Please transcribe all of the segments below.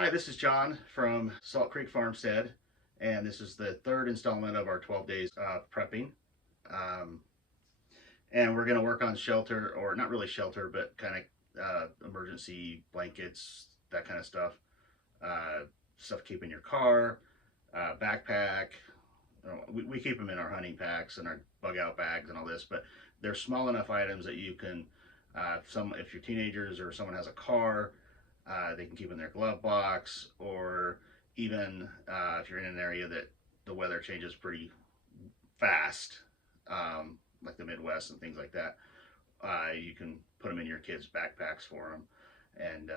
Hi, this is John from Salt Creek Farmstead, and this is the third installment of our 12 days of prepping. Um, and we're going to work on shelter, or not really shelter, but kind of emergency blankets, that kind of stuff. Uh, Stuff to keep in your car, backpack. We keep them in our hunting packs and our bug out bags and all this, but they're small enough items that you can, if you're teenagers or someone has a car, they can keep in their glove box, or even if you're in an area that the weather changes pretty fast, like the Midwest and things like that, you can put them in your kids' backpacks for them. And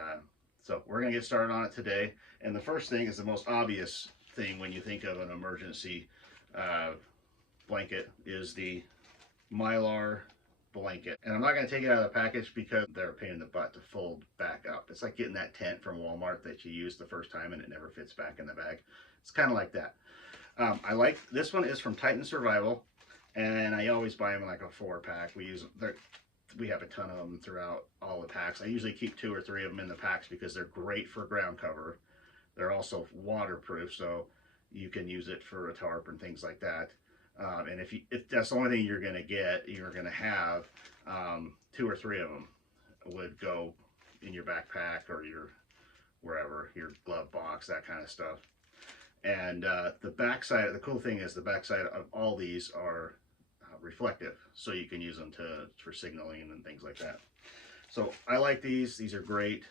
so we're going to get started on it today. And the first thing is the most obvious thing when you think of an emergency uh, blanket is the Mylar blanket. And I'm not going to take it out of the package because they're a pain in the butt to fold back up. It's like getting that tent from Walmart that you use the first time and it never fits back in the bag. It's kind of like that. I like this one is from Titan Survival, and I always buy them in like a 4-pack. We have a ton of them throughout all the packs. I usually keep 2 or 3 of them in the packs because they're great for ground cover. They're also waterproof, so you can use it for a tarp and things like that. And if that's the only thing you're going to have, 2 or 3 of them would go in your backpack or your wherever, your glove box, that kind of stuff. And the cool thing is the backside of all these are reflective, so you can use them for signaling and things like that. So I like these. These are great.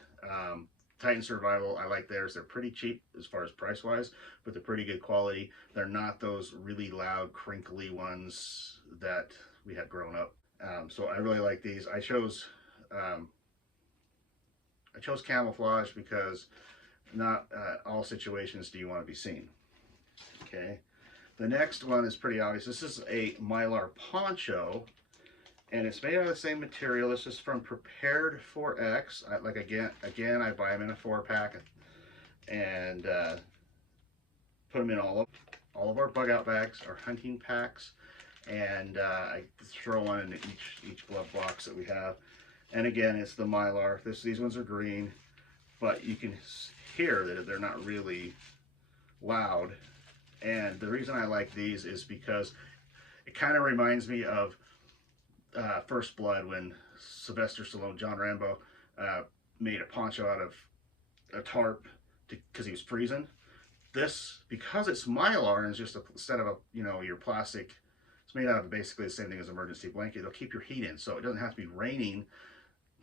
Titan Survival, I like theirs. They're pretty cheap as far as price wise, but they're pretty good quality. They're not those really loud, crinkly ones that we had growing up. So I really like these. I chose camouflage because not all situations do you want to be seen. Okay. The next one is pretty obvious. This is a Mylar poncho, and it's made out of the same material. This is from Prepared 4X. Again, I buy them in a 4-pack and put them in all of our bug out bags, our hunting packs, and I throw one in each glove box that we have. And again, it's the Mylar. These ones are green, but you can hear that they're not really loud. And the reason I like these is because it kind of reminds me of First Blood, when Sylvester Stallone, John Rambo, made a poncho out of a tarp because he was freezing. This, because it's Mylar and it's just instead of your plastic, it's made out of basically the same thing as an emergency blanket. It'll keep your heat in, so it doesn't have to be raining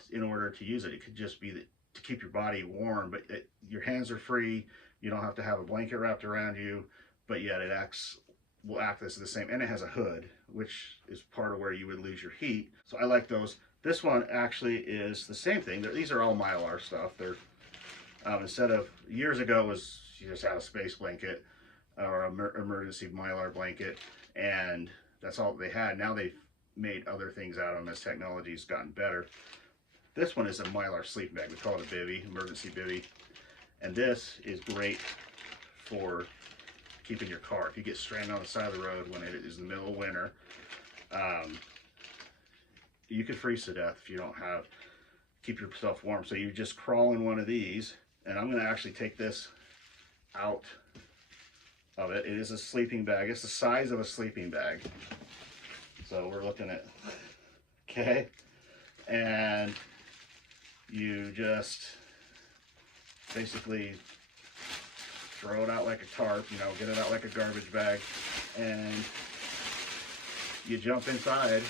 in order to use it. It could just be to keep your body warm, but your hands are free. You don't have to have a blanket wrapped around you, but yet it will act as the same, and it has a hood, which is part of where you would lose your heat. So I like those. This one actually is the same thing. These are all Mylar stuff. They're instead of years ago was you just had a space blanket or an emergency Mylar blanket, and that's all they had. Now they've made other things out of them as technology's gotten better. This one is a Mylar sleeping bag. We call it a bivvy, emergency bivvy, and this is great for keeping your car. If you get stranded on the side of the road when it is the middle of winter, you could freeze to death if you don't keep yourself warm. So you just crawl in one of these, and I'm going to actually take this out of it. It is a sleeping bag. It's the size of a sleeping bag. So we're looking at, okay, and you just basically throw it out like a tarp, get it out like a garbage bag, and you jump inside,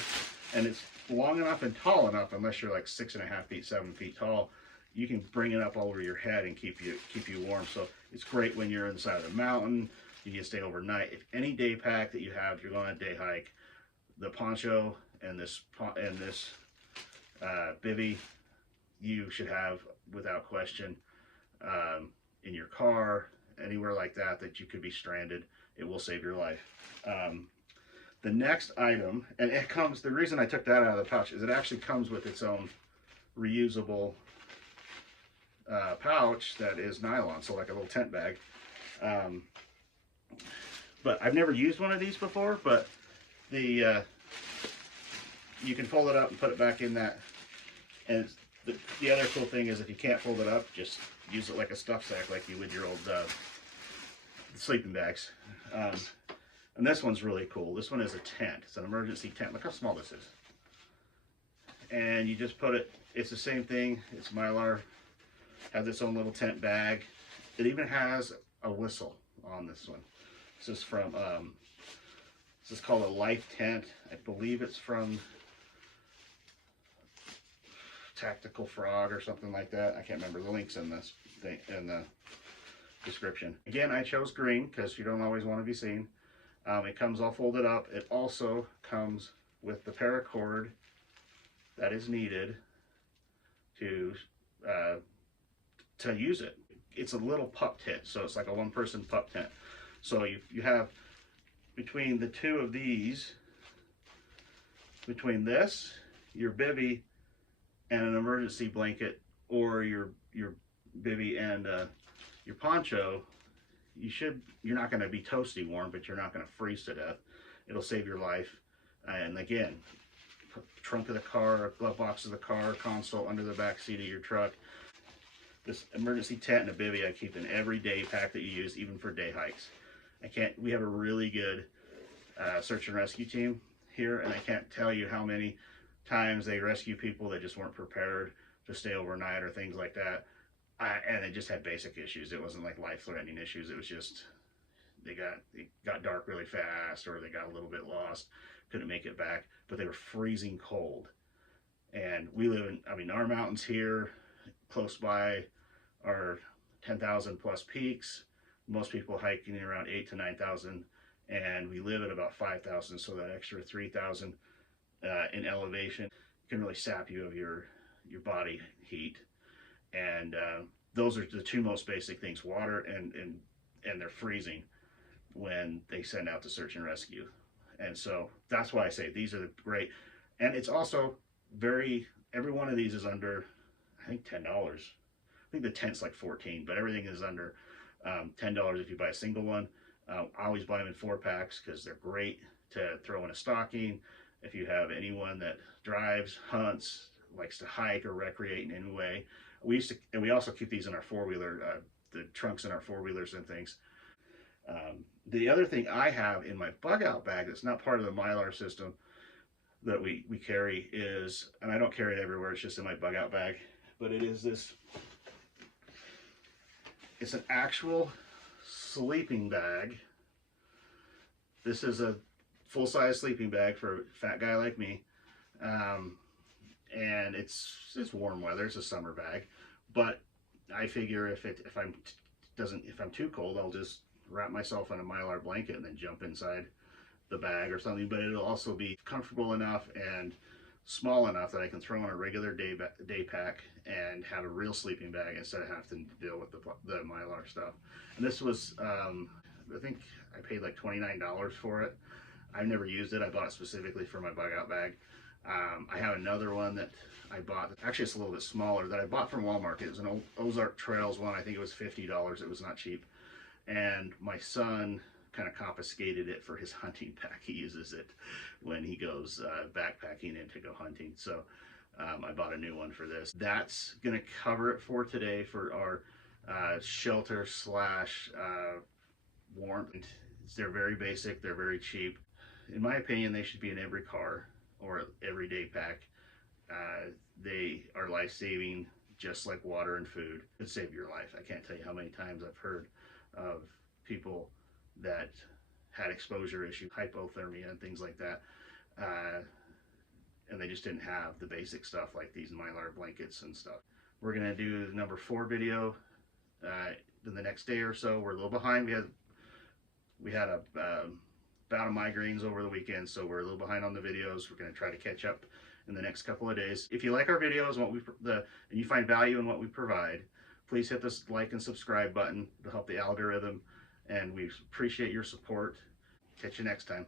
and it's long enough and tall enough, unless you're like 6.5 feet, 7 feet tall, you can bring it up over your head and keep you warm. So it's great when you're inside of the mountain, you can stay overnight. If any day pack that you have, if you're going on a day hike, the poncho and this bivvy, you should have without question in your car, anywhere like that you could be stranded. It will save your life. The next item, and the reason I took that out of the pouch is it actually comes with its own reusable pouch that is nylon, so like a little tent bag. But I've never used one of these before, but you can fold it up and put it back in that, and The other cool thing is if you can't fold it up, just use it like a stuff sack like you would your old sleeping bags. And this one's really cool. This one is a tent. It's an emergency tent. Look how small this is. And you just put it, it's the same thing. It's Mylar, has its own little tent bag. It even has a whistle on this one. This is from, this is called a Life Tent. I believe it's from Tactical Frog or something like that. I can't remember. The link's in this thing, in the description. Again, I chose green because you don't always want to be seen. It comes all folded up. It also comes with the paracord that is needed to use it. It's a little pup tent, so it's like a one-person pup tent. So you have between the two of these, between this, your bivy, and an emergency blanket, or your bivy and your poncho, you're not going to be toasty warm, but you're not going to freeze to death. It'll save your life. And again, trunk of the car, glove box of the car, console under the back seat of your truck. This emergency tent and a bivy I keep in every day pack that you use, even for day hikes. We have a really good search and rescue team here, and I can't tell you how many times they rescue people that just weren't prepared to stay overnight or things like that. And they just had basic issues. It wasn't like life-threatening issues. It was just it got dark really fast, or they got a little bit lost, couldn't make it back, but they were freezing cold. And we live in, I mean, our mountains here close by are 10,000 plus peaks. Most people hiking around 8,000 to 9,000, and we live at about 5,000. So that extra 3,000 in elevation can really sap you of your body heat. And those are the two most basic things: water and they're freezing when they send out the search and rescue. And so that's why I say these are great. And it's also every one of these is under, I think, $10. I think the tent's like 14, but everything is under $10 if you buy a single one. I always buy them in 4-packs because they're great to throw in a stocking. If you have anyone that drives, hunts, likes to hike or recreate in any way. We also keep these in our four-wheeler, the trunks in our four-wheelers and things. The other thing I have in my bug-out bag that's not part of the Mylar system that we carry is, and I don't carry it everywhere, it's just in my bug-out bag, but it is this, it's an actual sleeping bag. This is a full-size sleeping bag for a fat guy like me. And it's warm weather, it's a summer bag, but I figure if I'm too cold, I'll just wrap myself in a Mylar blanket and then jump inside the bag or something. But it'll also be comfortable enough and small enough that I can throw in a regular day pack and have a real sleeping bag instead of having to deal with the Mylar stuff. And this was, I think I paid like $29 for it. I've never used it. I bought it specifically for my bug out bag. I have another one that I bought, actually it's a little bit smaller, that I bought from Walmart. It was an Ozark Trails one. I think it was $50. It was not cheap. And my son kind of confiscated it for his hunting pack. He uses it when he goes backpacking and to go hunting. So I bought a new one for this. That's going to cover it for today for our shelter slash warmth. They're very basic. They're very cheap. In my opinion, they should be in every car or every day pack. They are life-saving, just like water and food. It could save your life. I can't tell you how many times I've heard of people that had exposure issues, hypothermia and things like that, and they just didn't have the basic stuff like these Mylar blankets and stuff. We're gonna do the number 4 video in the next day or so. We're a little behind. We had a bout of migraines over the weekend, so we're a little behind on the videos. We're gonna try to catch up in the next couple of days. If you like our videos and and you find value in what we provide, please hit this like and subscribe button to help the algorithm, and we appreciate your support. Catch you next time.